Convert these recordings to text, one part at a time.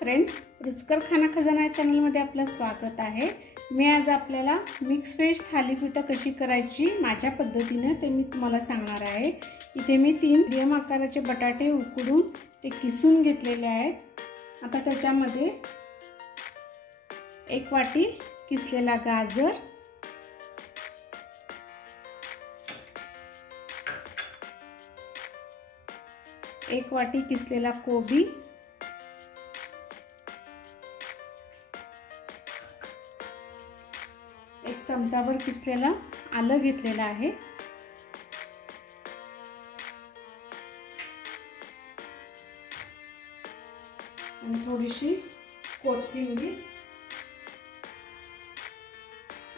Friends, रुचकर खाना खजाना चॅनलमध्ये आपलं स्वागत आहे। मी आज आपल्याला मिक्स व्हेज थालीपीठ कशी करायची माझ्या पद्धतीने ते मी तुम्हाला सांगणार आहे। इथे मी 3 मीडियम आकाराचे बटाटे उकडून ते किसून घेतलेले आहेत। आता त्याच्यामध्ये 1 वाटी किसलेला गाजर, 1 वाटी किसलेला कोबी, 1 चमचाभर किसलेला आलं घेतलेला आहे। आणि थोडीशी कोथिंबीर।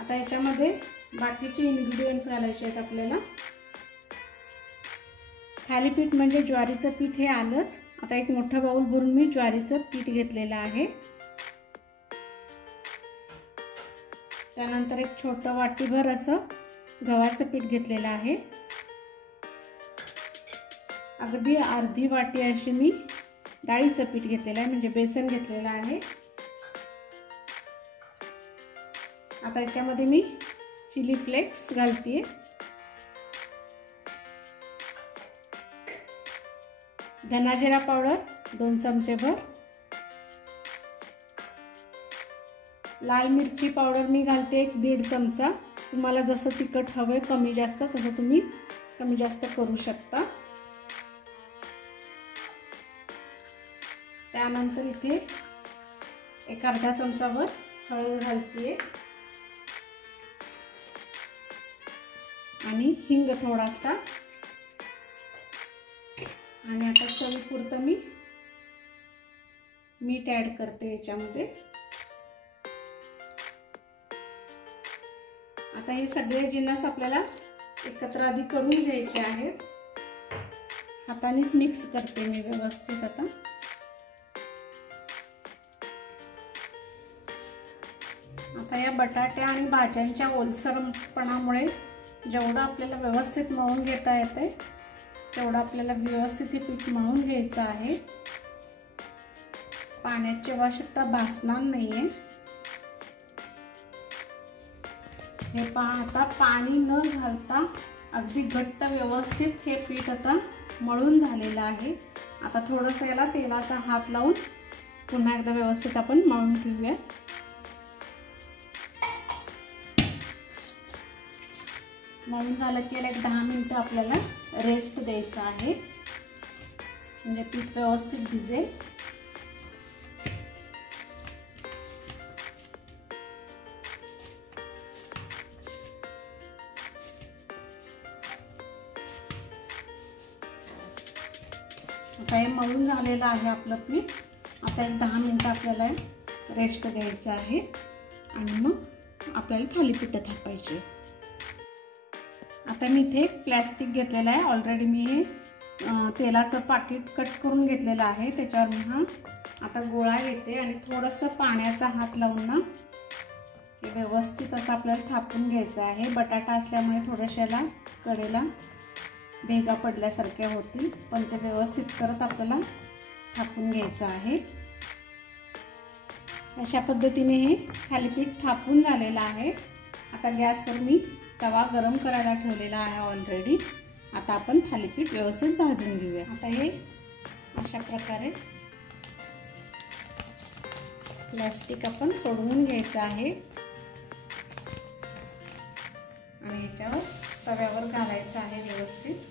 आता याच्यामध्ये बाकीचे इन्ग्रेडियंट्स घालायचे आहेत आपल्याला। थालीपीठ म्हणजे ज्वारीचं पीठ हे आलंच। आता एक मोठा बाउल भरून मी ज्वारीचं पीठ घेतलेलं आहे। त्यानंतर एक छोटं वाटीभर असं गव्हाचं पीठ घेतलेलं आहे। अगदी अर्धी वाटी अशी मी डाळीचं पीठ घेतलेलं आहे, म्हणजे बेसन घेतलेलं आहे। आता याच्यामध्ये मी चिली फ्लेक्स घालते, धना जिरा पावडर 2 चमचेभर, लाल मिरची पावडर मी घालते 1-1.5 चमचा। तुम्हाला जसं तिखट हवंय कमी जास्त तसं तुम्ही कमी जास्त करू शकता। त्यानंतर इथे 1 अर्धा चमचाभर हळद घालते आणि हिंग थोडासा। आणि आता चवीपुरतं मी मीठ ऍड करते याच्यामध्ये। आता हे सगळे जिन्नस आपल्याला एकत्र आधी करून घ्यायचे आहेत। हातानेच मिक्स करते मी व्यवस्थित। आता या बटाट्या आणि भाज्यांच्या ओलसरपणामुळे जेवढं आपल्याला व्यवस्थित मळून घेता येते तेवढं आपल्याला व्यवस्थित हे पीठ मळून घ्यायचं आहे। पाण्याची आवश्यकता भासणार नाहीये। हे पहा, आता पाणी न घालता अगदी घट्ट व्यवस्थित हे पीठ आता मळून झालेलं आहे। आता थोडंसं याला तेलाचा हात लावून पुन्हा एकदा व्यवस्थित आपण मळून घेऊया। मळून झालं की याला एक 10 मिनिटं आपल्याला रेस्ट द्यायचा आहे, म्हणजे पीठ व्यवस्थित भिजेल। आता हे मळून झालेलं आहे आपलं पीठ। आता एक 10 मिनिटं आपल्याला रेस्ट द्यायचं आहे आणि मग आपल्याला थालीपीठ थापायचे। आता मी इथे प्लास्टिक घेतलेलं आहे। ऑलरेडी मी हे तेलाचं पाकिट कट करून घेतलेलं आहे। त्याच्यावर मी हा आता गोळा घेते आणि थोडंसं पाण्याचा हात लावून ना हे व्यवस्थित असं आपल्याला थापून घ्यायचं आहे। बटाटा असल्यामुळे थोड्याशाला कडेला भेगा पडल्यासारख्या होतील, पण ते व्यवस्थित करत आपल्याला थापून घ्यायचं आहे। अशा पद्धतीने हे थालीपीठ थापून झालेलं आहे। आता गॅसवर मी तवा गरम करायला ठेवलेला आहे ऑलरेडी। आता आपण थालीपीठ व्यवस्थित भाजून घेऊया। आता हे अशा प्रकारे प्लास्टिक आपण सोडवून घ्यायचं आहे आणि याच्यावर तव्यावर घालायचं आहे व्यवस्थित।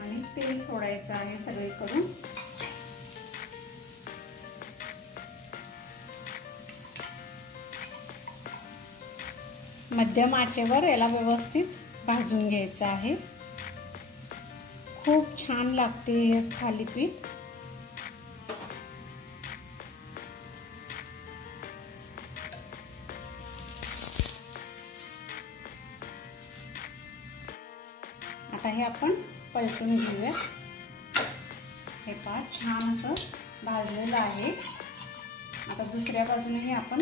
आणि तेल सोडायचं आहे सगळीकडून। मध्यम आचेवर याला व्यवस्थित भाजून घ्यायचं आहे। खूप छान लागते हे थालीपीठ। आता हे आपण पलटून घेऊया। हे पहा, छान असं भाजलेलं आहे। आता दुसऱ्या बाजूनेही आपण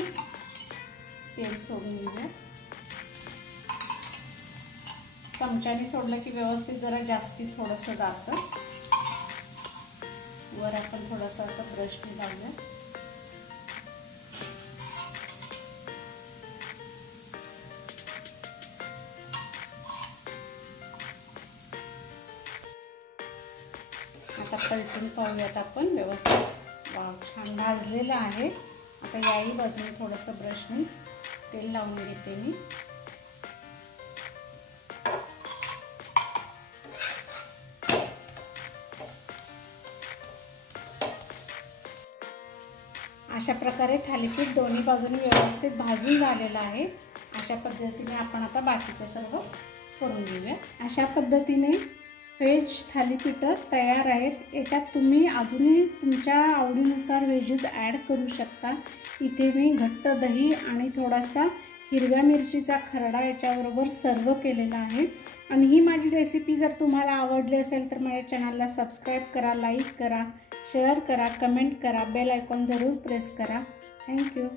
तेल सोडून घेऊया। चमच्याने सोडलं की व्यवस्थित जरा जास्ती थोडंसं जातं. वर आपण थोडंसं असं ब्रशने लावूया. आता पलटून पाहूयात आपण व्यवस्थित. वाव, छान भाजलेलं आहे. आता याही बाजूने थोडंसं ब्रशने तेल लावून घेते मी. अशा प्रकारे थालीपीठ दोन्ही बाजूने व्यवस्थित भाजून झालेलं आहे. अशा पद्धतीने आपण आता बाकीचे सर्व करून घेऊया. अशा पद्धतीने व्हेज थालीपीठं तयार आहेत. याच्यात तुम्ही अजूनही तुमच्या आवडीनुसार व्हेजेस ॲड करू शकता. इथे मी घट्ट दही आणि थोडासा हिरव्या मिरचीचा खरडा याच्याबरोबर सर्व केलेला आहे. आणि ही माझी रेसिपी जर तुम्हाला आवडली असेल तर माझ्या चॅनलला सबस्क्राईब करा, लाईक करा, शेअर करा, कमेंट करा, बेल आयकॉन जरूर प्रेस करा. थँक्यू.